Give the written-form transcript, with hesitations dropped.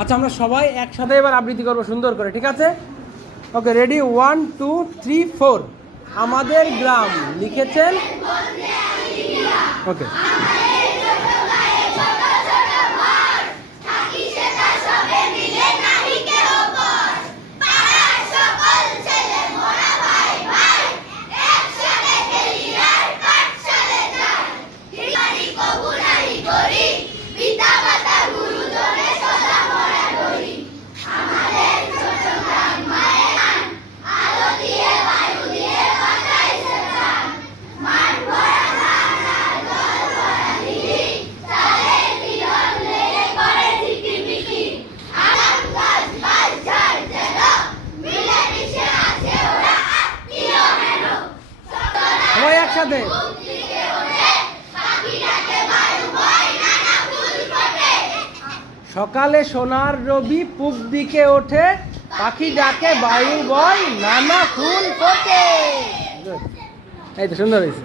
আচ্ছা, আমরা সবাই একসাথে এবার আবৃত্তি করবো সুন্দর করে, ঠিক আছে? ওকে, রেডি, 1 2 3 4। আমাদের গ্রাম লিখেছেন, ওকে। সবাই একসাথে। সকালে সোনার রবি পূব দিকে ওঠে, পাখি ডাকে বায়ু বয় নানা ফুল ফোটে। এই তো সুন্দর হয়েছে।